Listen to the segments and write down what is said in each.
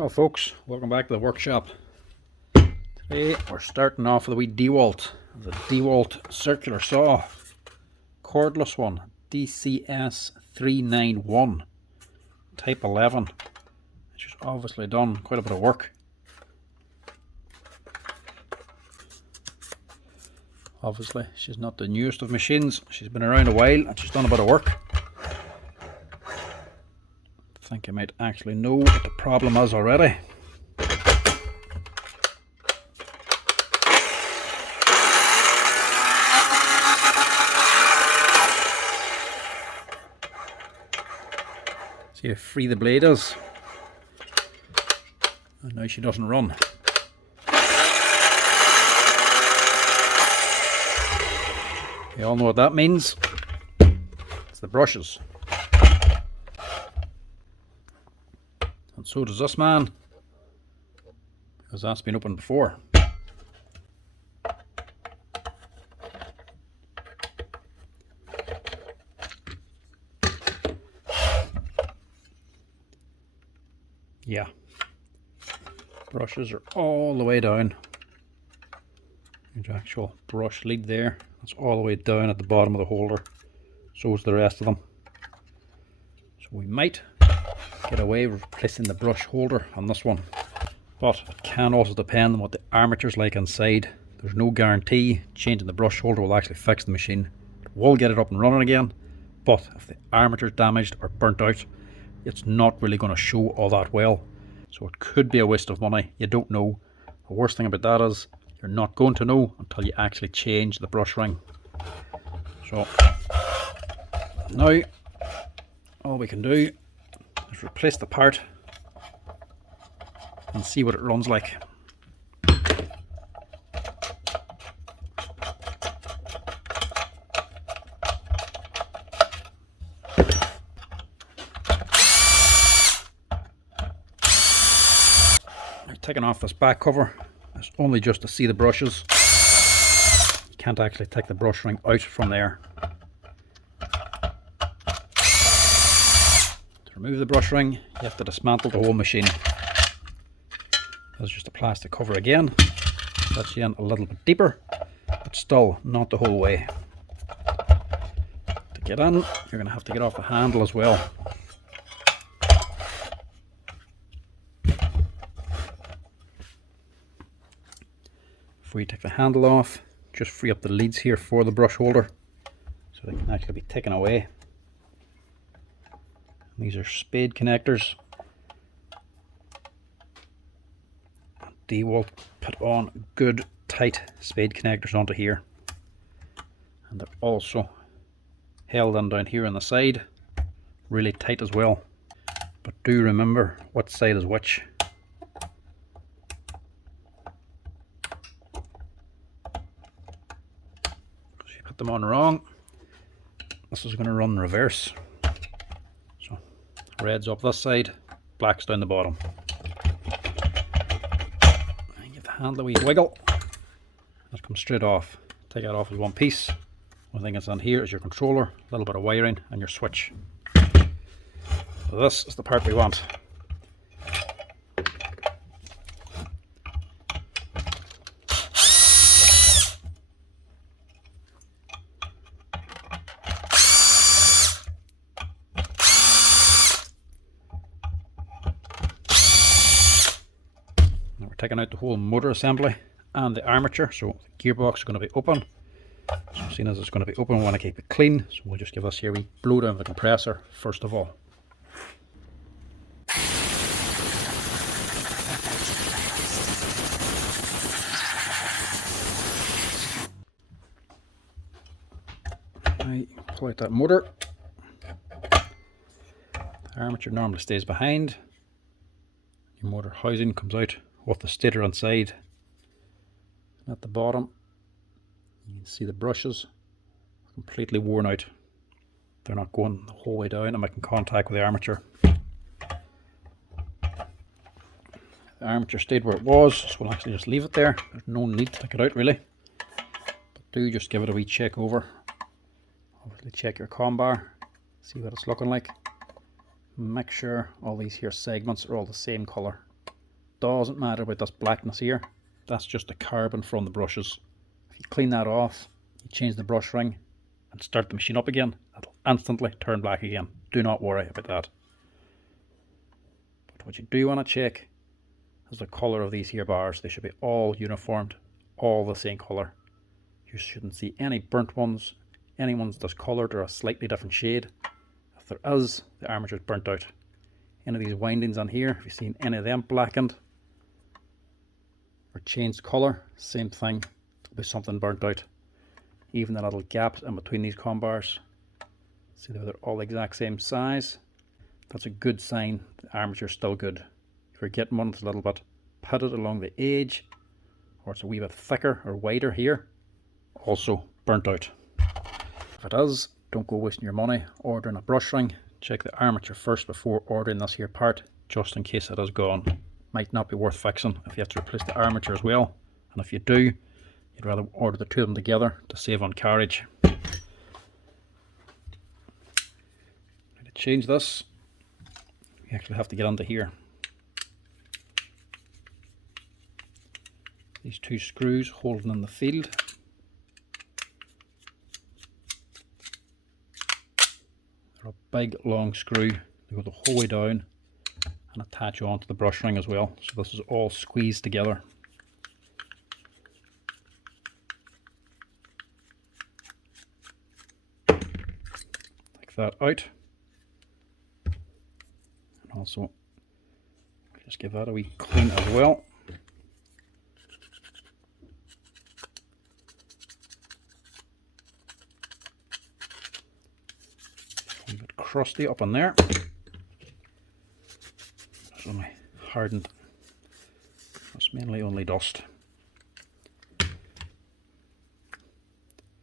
Well folks, welcome back to the workshop. Today we're starting off with a wee Dewalt. The Dewalt circular saw. Cordless one. DCS391. Type 11. She's obviously done quite a bit of work. Obviously she's not the newest of machines. She's been around a while and she's done a bit of work. I think I might actually know what the problem is already. See how free the blade is. And now she doesn't run. You all know what that means. It's the brushes. And so does this man, because that's been opened before. Yeah, brushes are all the way down. There's actual brush lead there. That's all the way down at the bottom of the holder. So is the rest of them. So we might get away with replacing the brush holder on this one, but it can also depend on what the armature's like inside. There's no guarantee changing the brush holder will actually fix the machine. It will get it up and running again, but if the armature's damaged or burnt out, it's not really going to show all that well. So it could be a waste of money. You don't know. The worst thing about that is you're not going to know until you actually change the brush ring. So now all we can do is replace the part and see what it runs like. Taking off this back cover is only just to see the brushes. You can't actually take the brush ring out from there. To remove the brush ring, you have to dismantle the whole machine. There's just a plastic cover again. That's in a little bit deeper, but still not the whole way. To get in, you're going to have to get off the handle as well. Before you take the handle off, just free up the leads here for the brush holder so they can actually be taken away. These are spade connectors. Dewalt put on good tight spade connectors onto here, and they're also held in down here on the side really tight as well. But do remember what side is which. Them on wrong, this is going to run reverse. So red's up this side, black's down the bottom. And give the handle a wee wiggle, that comes straight off. Take that off as one piece. One thing that's on here is your controller, a little bit of wiring, and your switch. So this is the part we want. Taking out the whole motor assembly and the armature, so the gearbox is going to be open. So seeing as it's going to be open, we want to keep it clean, so we'll just give us here a wee blow down the compressor first of all. Right, pull out that motor. The armature normally stays behind. Your motor housing comes out with the stator inside. And at the bottom you can see the brushes completely worn out. They're not going the whole way down and making contact with the armature. The armature stayed where it was, so we'll actually just leave it there. There's no need to take it out really, but do just give it a wee check over. Obviously check your comm bar, see what it's looking like. Make sure all these here segments are all the same colour. doesn't matter about this blackness here. That's just the carbon from the brushes. If you clean that off, you change the brush ring and start the machine up again, it'll instantly turn black again. Do not worry about that. But what you do want to check is the colour of these here bars. They should be all uniformed, all the same colour. You shouldn't see any burnt ones, any ones discoloured or a slightly different shade. If there is, the armature is burnt out. Any of these windings on here, if you've seen any of them blackened or changed colour, same thing, there'll be something burnt out. Even the little gaps in between these com bars, see they're all the exact same size. That's a good sign the armature is still good. If you're getting one that's a little bit pitted along the edge, or it's a wee bit thicker or wider here, also burnt out. If it is, don't go wasting your money ordering a brush ring. Check the armature first before ordering this here part, just in case it is gone. Might not be worth fixing if you have to replace the armature as well, and if you do, you'd rather order the two of them together to save on carriage. To change this, you actually have to get under here. These two screws holding in the field. They're a big long screw. They go the whole way down and attach onto the brush ring as well. So this is all squeezed together. Take that out. And also just give that a wee clean as well. A bit crusty up in there. It's only hardened. It's mainly only dust.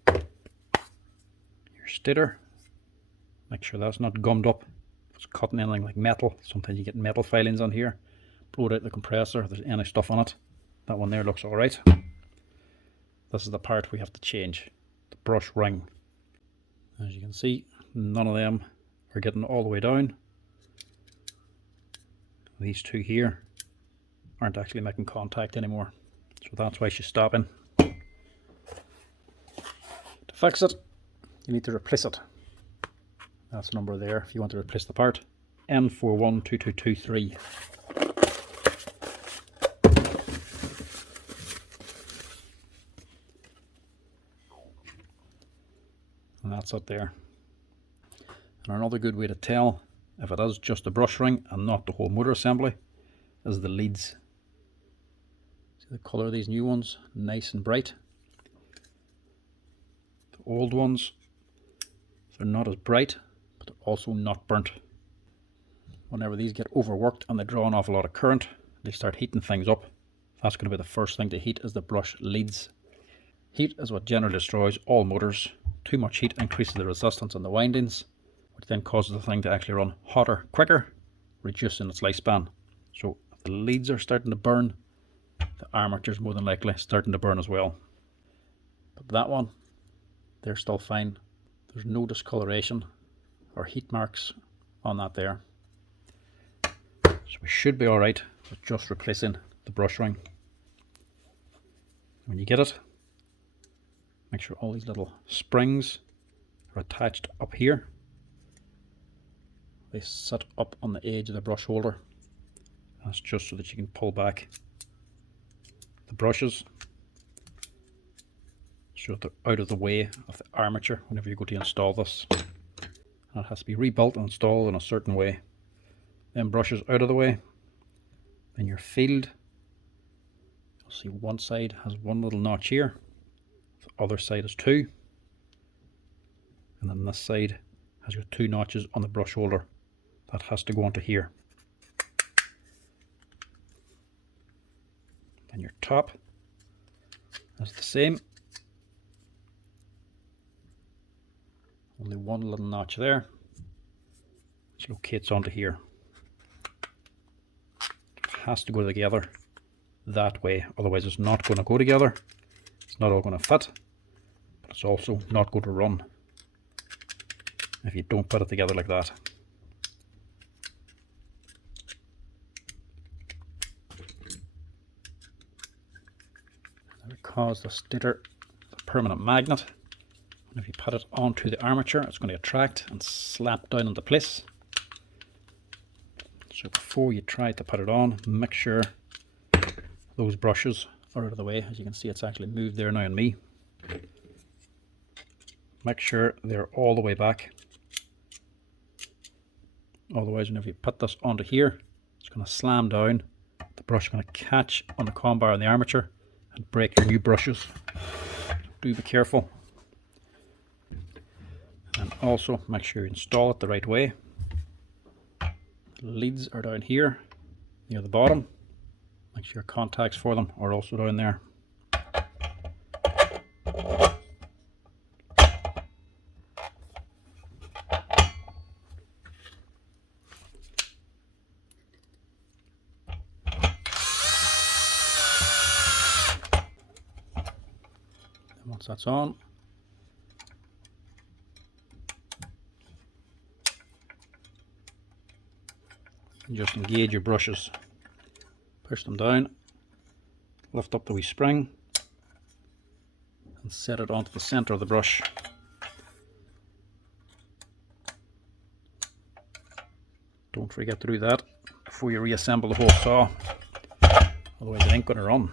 Your stator, make sure that's not gummed up. If it's cutting anything like metal, sometimes you get metal filings on here. Blow it out the compressor if there's any stuff on it. That one there looks alright. This is the part we have to change, the brush ring. As you can see, none of them are getting all the way down. These two here aren't actually making contact anymore, so that's why she's stopping. To fix it, you need to replace it. That's the number there if you want to replace the part. N412223. And that's it there. And another good way to tell if it is just the brush ring and not the whole motor assembly is the leads. See the colour of these new ones? Nice and bright. The old ones, they're not as bright, but they're also not burnt. Whenever these get overworked and they draw an awful lot of current, they start heating things up. That's going to be the first thing to heat, is the brush leads. Heat is what generally destroys all motors. Too much heat increases the resistance in the windings, which then causes the thing to actually run hotter quicker, reducing its lifespan. So if the leads are starting to burn, the armature is more than likely starting to burn as well. But that one, they're still fine. There's no discoloration or heat marks on that there. So we should be alright with just replacing the brush ring. When you get it, make sure all these little springs are attached up here. They sit up on the edge of the brush holder. That's just so that you can pull back the brushes so that they're out of the way of the armature whenever you go to install this. And it has to be rebuilt and installed in a certain way. Then brushes out of the way. Then your field, you'll see one side has one little notch here, the other side is two, and then this side has your two notches on the brush holder. That has to go onto here. And your top is the same. Only one little notch there, which locates onto here. It has to go together that way, otherwise it's not going to go together. It's not all going to fit, but it's also not going to run if you don't put it together like that. because the stator is a permanent magnet. And if you put it onto the armature, it's going to attract and slap down into place. So before you try to put it on, make sure those brushes are out of the way. As you can see, it's actually moved there now on me. Make sure they're all the way back. Otherwise, whenever you put this onto here, it's going to slam down. The brush is going to catch on the comb bar and the armature and break your new brushes. Do be careful. And also make sure you install it the right way. The leads are down here near the bottom. Make sure contacts for them are also down there. And once that's on, and just engage your brushes, push them down, lift up the wee spring and set it onto the center of the brush. Don't forget to do that before you reassemble the whole saw, otherwise it ain't going to run.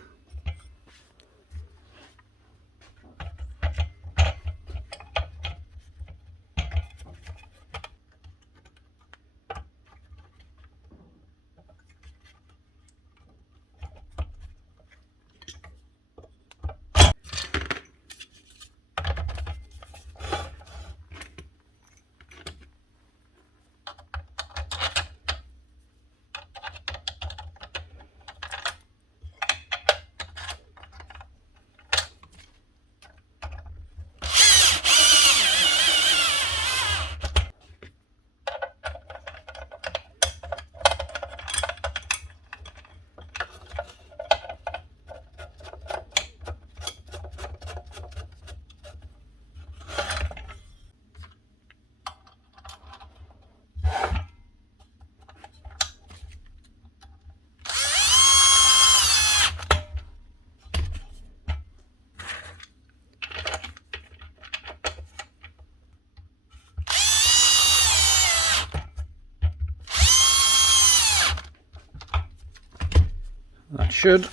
That should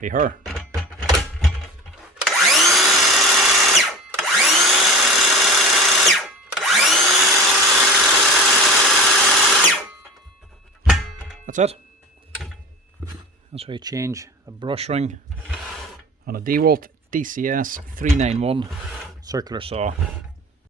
be her. That's it. That's how you change a brush ring on a Dewalt DCS391 circular saw.